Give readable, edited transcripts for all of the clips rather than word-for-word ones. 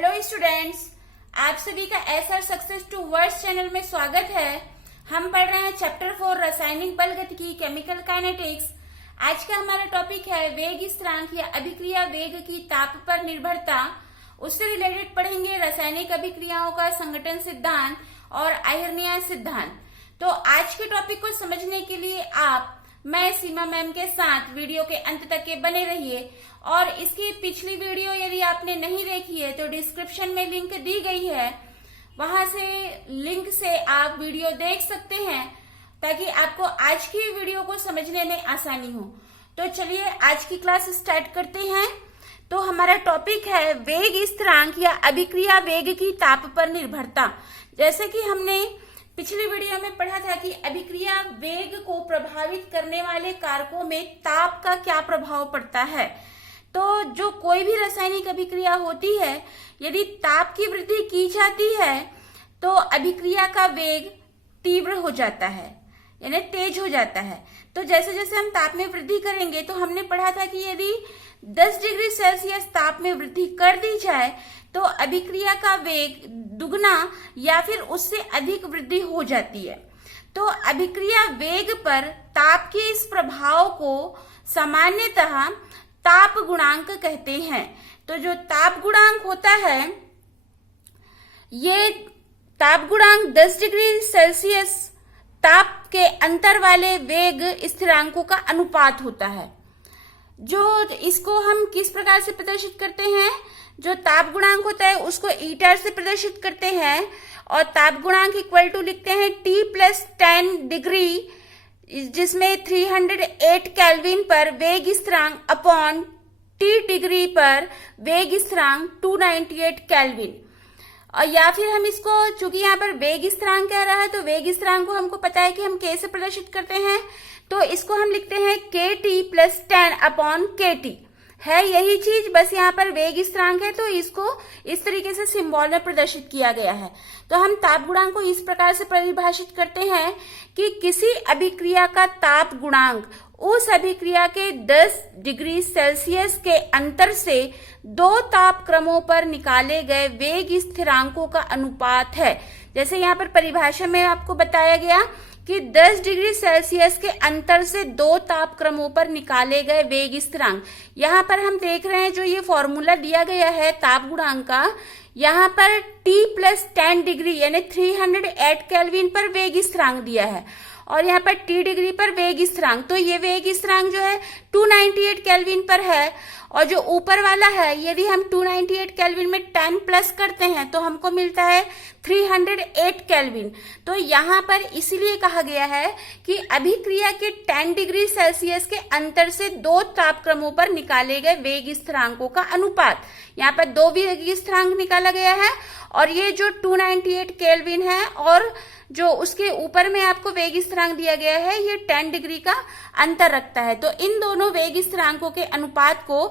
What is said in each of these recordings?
Hello students, आप सभी का SR success to words channel में स्वागत है। हम पढ़ रहे हैं चैप्टर 4 रासायनिक बलगतिकी केमिकल काइनेटिक्स। आज का हमारा टॉपिक है वेग स्थिरांक या अभिक्रिया वेग की ताप पर निर्भरता। उससे रिलेटेड पढ़ेंगे रासायनिक अभिक्रियाओं का संगठन सिद्धांत और आयनीय सिद्धांत। तो आज के टॉपिक को समझने के लिए मैं सीमा मैम के साथ वीडियो के अंत तक के बने रहिए। और इसकी पिछली वीडियो यदि आपने नहीं देखी है तो डिस्क्रिप्शन में लिंक दी गई है, वहां से लिंक से आप वीडियो देख सकते हैं ताकि आपको आज की वीडियो को समझने में आसानी हो। तो चलिए आज की क्लास स्टार्ट करते हैं। तो हमारा टॉपिक है वेग स्थिरांक या अभिक्रिया वेग की ताप पर निर्भरता। जैसे कि हमने पिछली वीडियो में पढ़ा था कि अभिक्रिया वेग को प्रभावित करने वाले कारकों में ताप का क्या प्रभाव पड़ता है। तो जो कोई भी रासायनिक अभिक्रिया होती है, यदि ताप की वृद्धि की जाती है तो अभिक्रिया का वेग तीव्र हो जाता है, यानी तेज हो जाता है। तो जैसे जैसे हम ताप में वृद्धि करेंगे, तो हमने पढ़ा था कि यदि 10 डिग्री सेल्सियस ताप में वृद्धि कर दी जाए तो अभिक्रिया का वेग दुगना या फिर उससे अधिक वृद्धि हो जाती है। तो अभिक्रिया वेग पर ताप के इस प्रभाव को सामान्यतः ताप गुणांक कहते हैं। तो जो ताप गुणांक होता है, ये ताप गुणांक 10 डिग्री सेल्सियस ताप के अंतर वाले वेग स्थिरांकों का अनुपात होता है। जो इसको हम किस प्रकार से प्रदर्शित करते हैं, जो ताप गुणांक होता है उसको ईटा से प्रदर्शित करते हैं और ताप गुणांक इक्वल टू लिखते हैं T+10 डिग्री, जिसमें 308 केल्विन पर वेग स्थिरांक अपॉन T डिग्री पर वेग स्थिरांक 298 केल्विन। और या फिर हम इसको, चूंकि यहाँ पर वेग स्थिरांक कह रहा है तो वेग स्थिरांक को हमको पता है कि हम K से प्रदर्शित करते हैं, तो इसको हम लिखते हैं KT+10 अपॉन KT। है यही चीज, बस यहाँ पर वेग स्थिरांक है तो इसको इस तरीके से सिंबल में प्रदर्शित किया गया है। तो हम ताप गुणांक को इस प्रकार से परिभाषित करते हैं कि किसी अभिक्रिया का ताप गुणांक उस अभिक्रिया के 10 डिग्री सेल्सियस के अंतर से दो ताप क्रमों पर निकाले गए वेग स्थिरांकों का अनुपात है। जैसे यहाँ पर परिभाषा में आपको बताया गया कि 10 डिग्री सेल्सियस के अंतर से दो ताप क्रमों पर निकाले गए वेग स्थिरांक। यहाँ पर हम देख रहे हैं जो ये फॉर्मूला दिया गया है ताप गुणांक का, यहाँ पर T+10 डिग्री यानी 308 केल्विन पर वेग स्थिरांक दिया है और यहाँ पर T डिग्री पर वेग स्थिरांक। तो ये वेग स्थिरांक जो है 298 केल्विन पर है और जो ऊपर वाला है, यदि हम 298 केल्विन में 10 प्लस करते हैं तो हमको मिलता है 308 केल्विन। तो यहाँ पर इसीलिए कहा गया है कि अभिक्रिया के 10 डिग्री सेल्सियस के अंतर से दो ताप क्रमों पर निकाले गए वेग स्थिरांकों का अनुपात, यहाँ पर दो वेग स्थिरांक निकाला गया है और ये जो 298 केल्विन है और जो उसके ऊपर में आपको वेग स्थिरांक दिया गया है, ये 10 डिग्री का अंतर रखता है। तो इन दोनों वेग स्थिरांकों के अनुपात को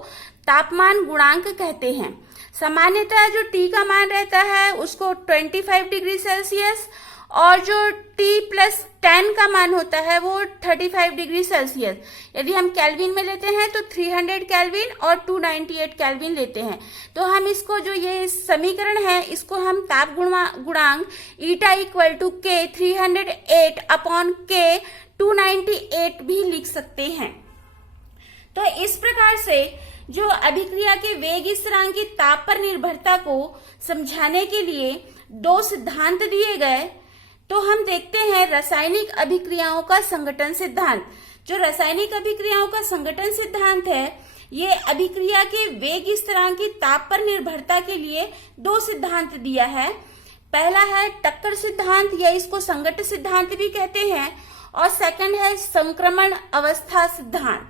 तापमान गुणांक कहते हैं। सामान्यतः जो T का मान रहता है उसको 25 डिग्री सेल्सियस और जो T+10 का मान होता है वो 35 डिग्री सेल्सियस। यदि हम केल्विन में लेते हैं तो 300 केल्विन और 298 केल्विन लेते हैं। तो हम इसको, जो ये समीकरण है, इसको हम ताप गुणांक eta equal to K 308 upon K 298 भी लिख सकते हैं। तो इस प्रकार से जो अभिक्रिया के वेग स्थिरांक की ताप पर निर्भरता को समझाने के लिए दो सिद्धांत दिए गए। तो हम देखते हैं रासायनिक अभिक्रियाओं का संगठन सिद्धांत। जो रासायनिक अभिक्रियाओं का संगठन सिद्धांत है, ये अभिक्रिया के वेग स्थिरांक की ताप पर निर्भरता के लिए दो सिद्धांत दिया है। पहला है टक्कर सिद्धांत या इसको संगत सिद्धांत भी कहते हैं और सेकंड है संक्रमण अवस्था सिद्धांत।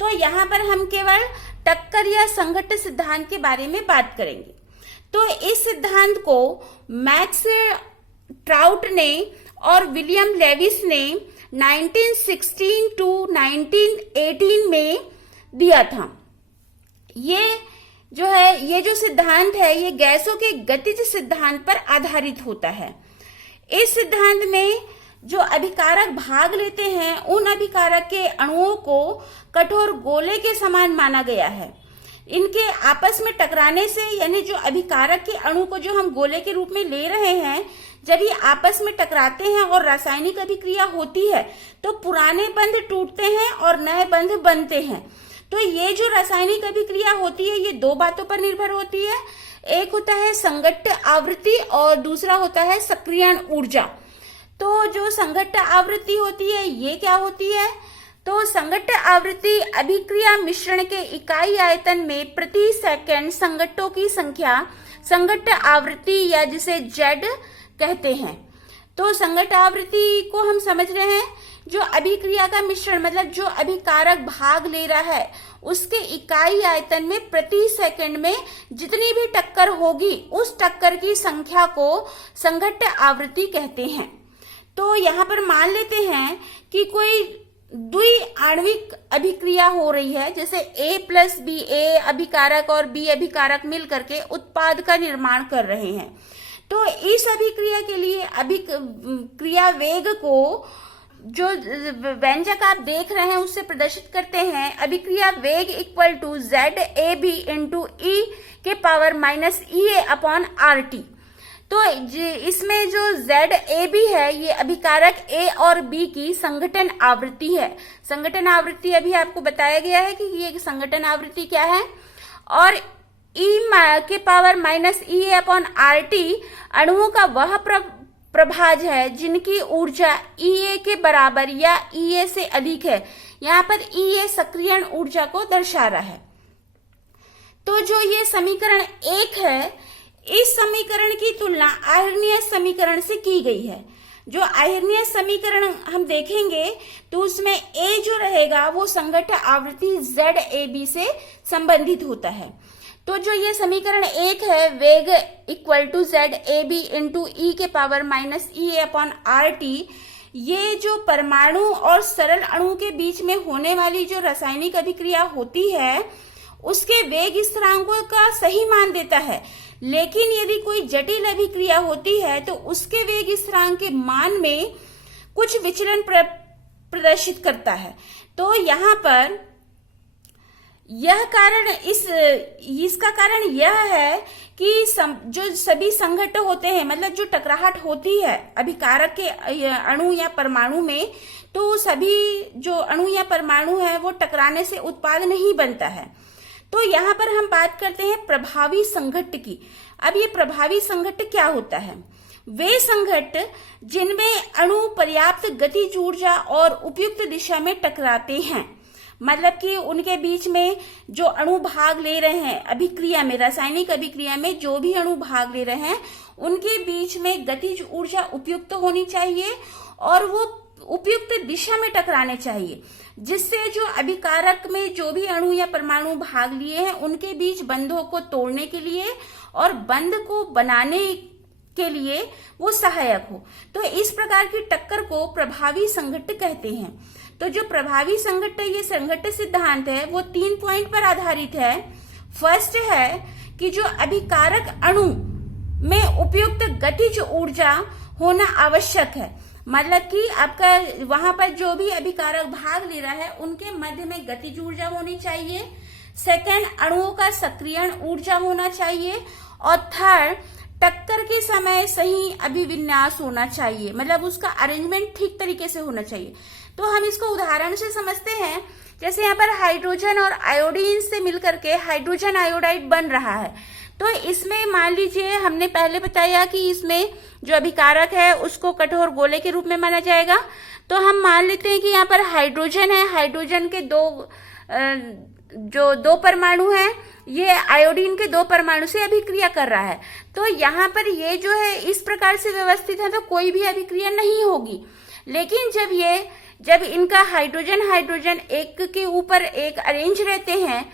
तो यहाँ पर हम केवल टक्कर या संगत सिद्धांत के बारे में बात करेंगे। तो इस सिद्धांत को मैक्स ट्राउट ने और विलियम लेविस ने 1916 टू 1918 में दिया था। ये जो सिद्धांत है, ये गैसों के गतिज सिद्धांत पर आधारित होता है। इस सिद्धांत में जो अभिकारक भाग लेते हैं, उन अभिकारक के अणुओं को कठोर गोले के समान माना गया है। इनके आपस में टकराने से, यानी जो अभिकारक के अणु को जो हम गोले के रूप में ले रहे हैं, जब ये आपस में टकराते हैं और रासायनिक अभिक्रिया होती है तो पुराने बंध टूटते हैं और नए बंध बनते हैं। तो ये जो रासायनिक अभिक्रिया होती है ये दो बातों पर निर्भर होती है, एक होता है संघट्ट आवृत्ति और दूसरा होता है सक्रियण ऊर्जा। तो जो संघट्ट आवृत्ति होती है ये क्या होती है? तो संघट्ट आवृत्ति अभिक्रिया मिश्रण के इकाई आयतन में प्रति सेकंड संघट्टों की संख्या संघट्ट आवृत्ति या जिसे जेड कहते हैं। तो संघट्ट आवृत्ति को हम समझ रहे हैं, जो अभिक्रिया का मिश्रण मतलब जो अभिकारक भाग ले रहा है उसके इकाई आयतन में प्रति सेकंड में जितनी भी टक्कर होगी उस टक्कर की संख्या को संघट्ट आवृत्ति कहते हैं। तो यहाँ पर मान लेते हैं कि कोई द्विआण्विक अभिक्रिया हो रही है, जैसे A+B, A अभिकारक और B अभिकारक मिल करके उत्पाद का निर्माण कर रहे हैं। तो इस अभिक्रिया के लिए अभिक्रिया वेग को जो व्यंजक आप देख रहे हैं उससे प्रदर्शित करते हैं। अभिक्रिया वेग equal to ZAB into E के power minus EA upon RT। तो इसमें जो ZAB है ये अभिकारक A और B की संघटन आवृत्ति है। संघटन आवृत्ति अभी आपको बताया गया है कि ये संघटन आवृत्ति क्या है। और E के power minus EA upon RT अणुओं का वह प्रभाज है जिनकी ऊर्जा EA के बराबर या EA से अधिक है। यहाँ पर EA सक्रियण ऊर्जा को दर्शा रहा है। तो जो ये समीकरण 1 है, इस समीकरण की तुलना आयरनियस समीकरण से की गई है। जो आयरनियस समीकरण हम देखेंगे तो उसमें A जो रहेगा वो संघट्ट आवृत्ति ZAB से संबंधित होता है। तो जो ये समीकरण 1 है, वेग equal to ZAB into E के power minus EA upon RT, ये जो परमाणु और सरल अणु के बीच में होने वाली जो रासायनिक अभिक्रिया होती है उसके वेग स्थिरांकों का सही मान देता है। लेकिन यदि कोई जटिल अभिक्रिया होती है तो उसके वेग स्थिरांक के मान में कुछ विचलन प्रदर्शित करता है। तो यहाँ पर यह कारण इसका कारण यह है कि जो सभी संघट्ट होते हैं, मतलब जो टकराहट होती है अभिकारक के अणु या परमाणु में, तो सभी जो अणु या परमाणु है वो टकराने से उत्पाद नहीं बनता है। तो यहाँ पर हम बात करते हैं प्रभावी संघट्ट की। अब ये प्रभावी संघट्ट क्या होता है? वे संघट्ट जिनमें अणु पर्याप्त गतिज ऊर्जा और उपयुक्त दिशा में टकराते हैं, मतलब कि उनके बीच में जो अणु भाग ले रहे हैं अभिक्रिया में, रासायनिक अभिक्रिया में जो भी अणु भाग ले रहे हैं उनके बीच में गतिज ऊर्जा उपयुक्त होनी चाहिए और वो उपयुक्त दिशा में टकराने चाहिए, जिससे जो अभिकारक में जो भी अणु या परमाणु भाग लिए हैं उनके बीच बंधों को तोड़ने के लिए और बंध को बनाने के लिए वो सहायक हो। तो इस प्रकार की टक्कर को प्रभावी संघट्ट कहते हैं। तो जो प्रभावी संघट्ट, ये संघट्ट सिद्धांत है वो 3 पॉइंट पर आधारित है। फर्स्ट है कि जो अभिकारक अणु में उपयुक्त गतिज ऊर्जा होना आवश्यक है, मतलब कि आपका वहां पर जो भी अभिकारक भाग ले रहा है उनके मध्य में गतिज ऊर्जा होनी चाहिए। सेकंड, अणुओं का सक्रियण ऊर्जा होना चाहिए। और थर्ड, टक्कर के समय सही अभिविन्यास होना चाहिए, मतलब उसका अरेंजमेंट ठीक तरीके से होना चाहिए। तो हम इसको उदाहरण से समझते हैं। जैसे यहाँ पर हाइड्रोजन और आयोडीन से मिलकर के हाइड्रोजन आयोडाइड बन रहा है। तो इसमें मान लीजिए हमने पहले बताया कि इसमें जो अभिकारक है उसको कठोर गोले के रूप में माना जाएगा। तो हम मान लेते हैं कि यहाँ पर हाइड्रोजन है, हाइड्रोजन के दो परमाणु हैं, ये आयोडीन के 2 परमाणु से अभिक्रिया कर रहा है। तो यहाँ पर ये जो है इस प्रकार से व्यवस्थित है तो कोई भी अभिक्रिया नहीं होगी। लेकिन जब इनका हाइड्रोजन एक के ऊपर एक अरेंज रहते हैं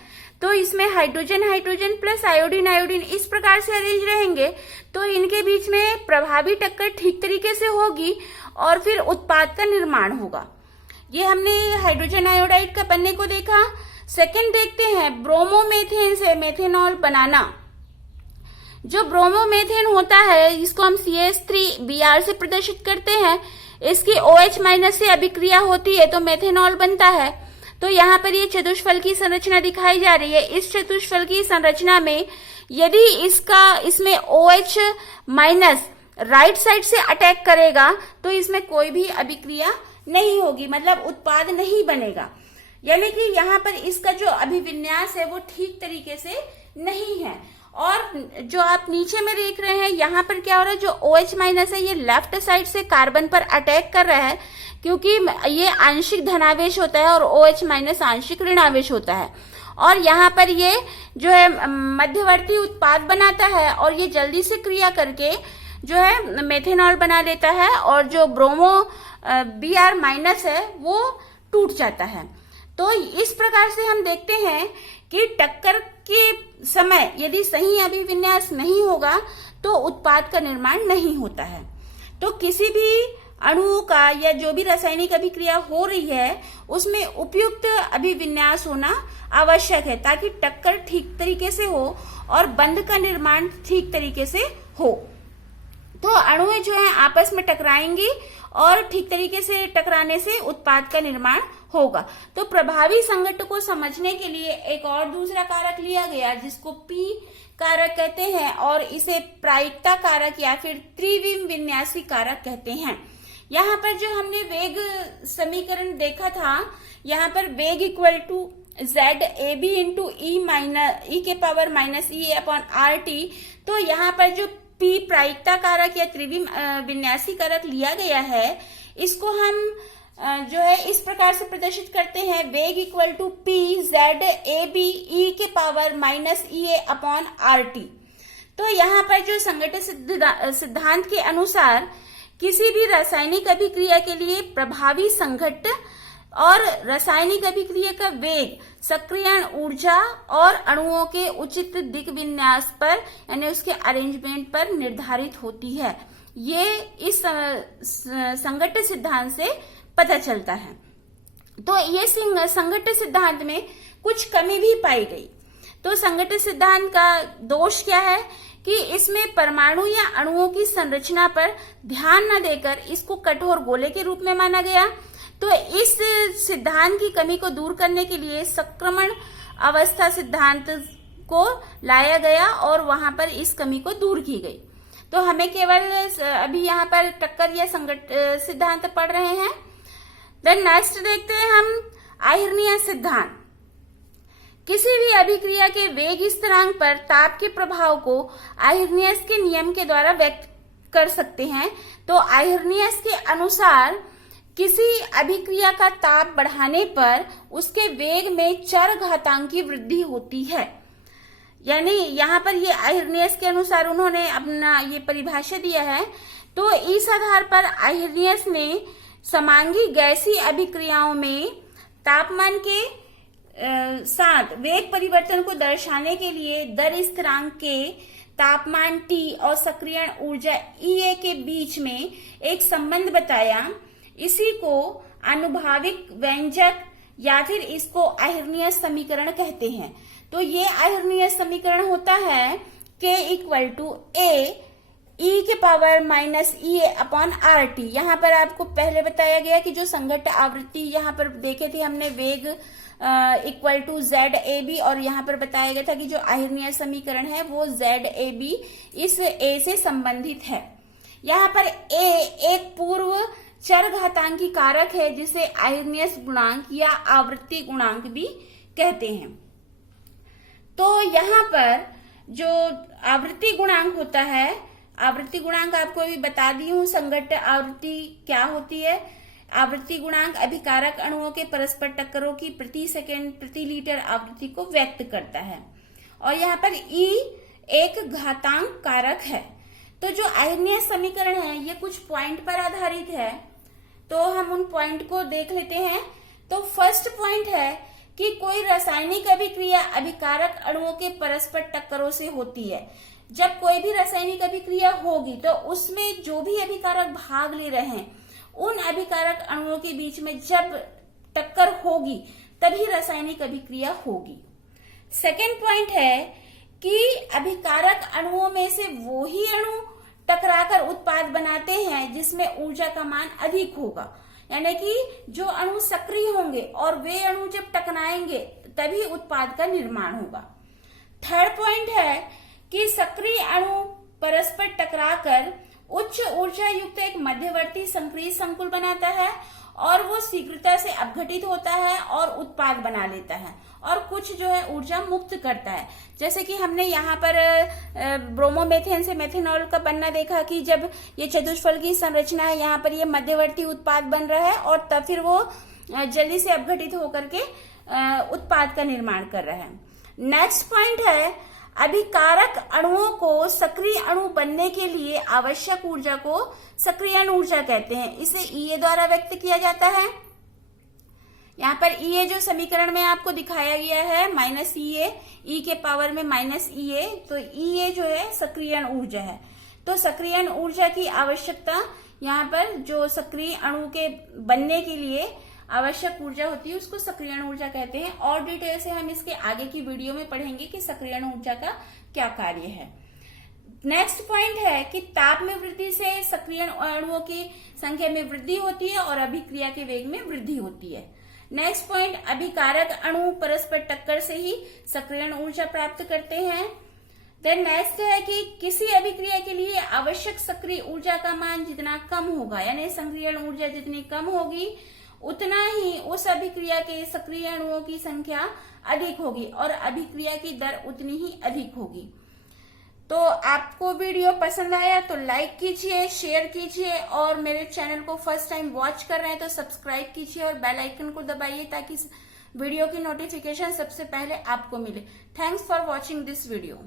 तो इसमें हाइड्रोजन प्लस आयोडीन इस प्रकार से अरेंज रहेंगे तो इनके बीच में प्रभावी टक्कर ठीक तरीके से होगी और फिर उत्पाद का निर्माण होगा। ये हमने हाइड्रोजन आयोडाइड का बनने को देखा। सेकंड देखते हैं ब्रोमोमेथेन से मेथेनॉल बनाना। जो ब्रोमोमेथेन होता है इसको हम CH3Br से प्रदर्शित करते हैं। इसकी OH- से अभिक्रिया होती है तो मेथेनॉल बनता है। तो यहाँ पर ये चतुष्फल की संरचना दिखाई जा रही है। इस चतुष्फल की संरचना में यदि इसमें OH माइनस राइट साइड से अटैक करेगा तो इसमें कोई भी अभिक्रिया नहीं होगी, मतलब उत्पाद नहीं बनेगा। यानी कि यहाँ पर इसका जो अभिविन्यास है वो ठीक तरीके से नहीं है। और जो आप नीचे में देख रहे हैं यहाँ पर क्या हो रहा है, जो OH माइनस है ये लेफ्ट साइड से कार्बन पर अटैक कर रहा है, क्योंकि ये आंशिक धनावेश होता है और OH माइनस आंशिक ऋणावेश होता है। और यहाँ पर ये जो है मध्यवर्ती उत्पाद बनाता है और ये जल्दी से क्रिया करके जो है मेथेनॉल बना लेता है और जो ब्रोमो Br माइनस है वो टूट जाता है। तो इस प्रकार से हम देखते हैं कि टक्कर के समय यदि सही अभिविन्यास नहीं होगा तो उत्पाद का निर्माण नहीं होता है। तो किसी भी अणुओं का या जो भी रासायनिक अभिक्रिया हो रही है उसमें उपयुक्त अभिविन्यास होना आवश्यक है, ताकि टक्कर ठीक तरीके से हो और बंध का निर्माण ठीक तरीके से हो। तो अणुएं जो है आपस में टकराएंगी और ठीक तरीके से टकराने से उत्पाद का निर्माण होगा। तो प्रभावी संघट्ट को समझने के लिए एक और दूसरा कारक लिया गया जिसको P कारक कहते हैं और इसे प्रायिकता कारक या फिर त्रिविम विन्यासी कारक कहते हैं। यहाँ पर जो हमने वेग समीकरण देखा था, यहाँ पर वेग equal to ZAB into E के power minus E upon RT। तो यहाँ पर जो P प्रायिकता कारक या त्रिविम विन्यासी कारक लिया गया है, इसको हम जो है इस प्रकार से प्रदर्शित करते हैं, वेग equal to P ZAB E के power minus EA upon RT। तो यहाँ पर जो संघट्ट सिद्धांत के अनुसार किसी भी रासायनिक अभिक्रिया के लिए प्रभावी संघट्ट और रासायनिक अभिक्रिया का वेग सक्रियण ऊर्जा और अणुओं के उचित दिक् विन्यास पर यानी उसके अरेंजमेंट पर निर्धारित होती है। ये इस संघट्ट सिद्धांत से पता चलता है। तो ये संघट्ट सिद्धांत में कुछ कमी भी पाई गई। तो संघट्ट सिद्धांत का दोष क्या है कि इसमें परमाणु या अणुओं की संरचना पर ध्यान न देकर इसको कठोर गोले के रूप में माना गया। तो इस सिद्धांत की कमी को दूर करने के लिए संक्रमण अवस्था सिद्धांत को लाया गया और वहां पर इस कमी को दूर की गई। तो हमें केवल अभी यहाँ पर टक्कर या संघट्ट सिद्धांत पढ़ रहे हैं। देन नेक्स्ट देखते हैं हम आयर्नीय सिद्धांत। किसी भी अभिक्रिया के वेग स्थिरांक पर ताप के प्रभाव को आयर्नियस के नियम के द्वारा व्यक्त कर सकते हैं। तो आयर्नियस के अनुसार किसी अभिक्रिया का ताप बढ़ाने पर उसके वेग में चरघातांक की वृद्धि होती है। यानी यहाँ पर ये आयर्नियस के अनुसार उन्होंने अपना ये परिभाषा दिया है। तो इस आधार पर आयर्नियस ने समांगी गैसीय अभिक्रियाओं में तापमान के साथ वेग परिवर्तन को दर्शाने के लिए दर स्थिरांक के तापमान T और सक्रियण ऊर्जा EA के बीच में एक संबंध बताया। इसी को आनुभाविक व्यंजक या फिर इसको आयर्नियस समीकरण कहते हैं। तो ये आयर्नियस समीकरण होता है K equal to A E के power minus EA upon RT। यहाँ पर आपको पहले बताया गया कि जो संघट्ट आवृत्ति यहाँ पर देखे थे हमने वेग इक्वल टू ZAB और यहाँ पर बताया गया था कि जो आयर्नियस समीकरण है वो ZAB इस A से संबंधित है। यहाँ पर A एक पूर्व चरघातांकी कारक है जिसे आयर्नियस गुणांक या आवृत्ति गुणांक भी कहते हैं। तो यहाँ पर जो आवृत्ति गुणांक होता है, आवृत्ति गुणांक आपको अभी बता दी हूं संघट्ट आवृत्ति क्या होती है। आवृत्ति गुणांक अभिकारक अणुओं के परस्पर टक्करों की प्रति सेकंड प्रति लीटर आवृत्ति को व्यक्त करता है। और यहाँ पर E एक घातांक कारक है। तो जो आयर्नियस समीकरण है ये कुछ पॉइंट पर आधारित है, तो हम उन पॉइंट को देख लेते हैं। तो फर्स्ट पॉइंट है कि कोई रासायनिक अभिक्रिया अभिकारक अणुओं के परस्पर टक्करों से होती है। जब कोई भी रासायनिक अभिक्रिया होगी तो उसमें जो भी अभिकारक भाग ले रहे हैं उन अभिकारक अणुओं के बीच में जब टक्कर होगी तभी रासायनिक अभिक्रिया होगी। सेकेंड पॉइंट है कि अभिकारक अणुओं में से वो ही अणु टकराकर उत्पाद बनाते हैं जिसमें ऊर्जा का मान अधिक होगा। यानी कि जो अणु सक्रिय होंगे और वे अणु जब टकराएंगे तभी उत्पाद का निर्माण होगा। थर्ड पॉइंट है कि सक्रिय अणु परस्पर टकराकर उच्च ऊर्जा युक्त एक मध्यवर्ती संक्रिय संकुल बनाता है और वो शीघ्रता से अपघटित होता है और उत्पाद बना लेता है और कुछ जो है ऊर्जा मुक्त करता है। जैसे कि हमने यहाँ पर ब्रोमोमेथेन से मेथेनॉल का बनना देखा कि जब ये चतुष्फल की संरचना है, यहाँ पर ये मध्यवर्ती उत्पाद बन रहा है और तब फिर वो जल्दी से अपघटित होकर के उत्पाद का निर्माण कर रहा है। नेक्स्ट पॉइंट है अभिकारक अणुओं को सक्रिय अणु बनने के लिए आवश्यक ऊर्जा को सक्रियण ऊर्जा कहते हैं। इसे Ea द्वारा व्यक्त किया जाता है। यहाँ पर Ea जो समीकरण में आपको दिखाया गया है -Ea, E के पावर में -Ea, तो Ea जो है सक्रियण ऊर्जा है। तो सक्रियण ऊर्जा की आवश्यकता यहाँ पर जो सक्रिय अणु के बनने के लिए आवश्यक ऊर्जा होती है उसको सक्रियण ऊर्जा कहते हैं। और डिटेल से हम इसके आगे की वीडियो में पढ़ेंगे कि सक्रियण ऊर्जा का क्या कार्य है। नेक्स्ट पॉइंट है कि ताप में वृद्धि से सक्रियण अणुओं की संख्या में वृद्धि होती है और अभिक्रिया के वेग में वृद्धि होती है। नेक्स्ट पॉइंट अभिकारक अणु परस्पर टक्कर से ही सक्रियण ऊर्जा प्राप्त करते हैं। देन नेक्स्ट है कि किसी अभिक्रिया के लिए आवश्यक सक्रिय ऊर्जा का मान जितना कम होगा, यानी सक्रियण ऊर्जा जितनी कम होगी उतना ही उस अभिक्रिया के सक्रिय अणुओं की संख्या अधिक होगी और अभिक्रिया की दर उतनी ही अधिक होगी। तो आपको वीडियो पसंद आया तो लाइक कीजिए, शेयर कीजिए और मेरे चैनल को फर्स्ट टाइम वॉच कर रहे हैं तो सब्सक्राइब कीजिए और बेल आइकन को दबाइए ताकि वीडियो की नोटिफिकेशन सबसे पहले आपको मिले। Thanks for watching this video.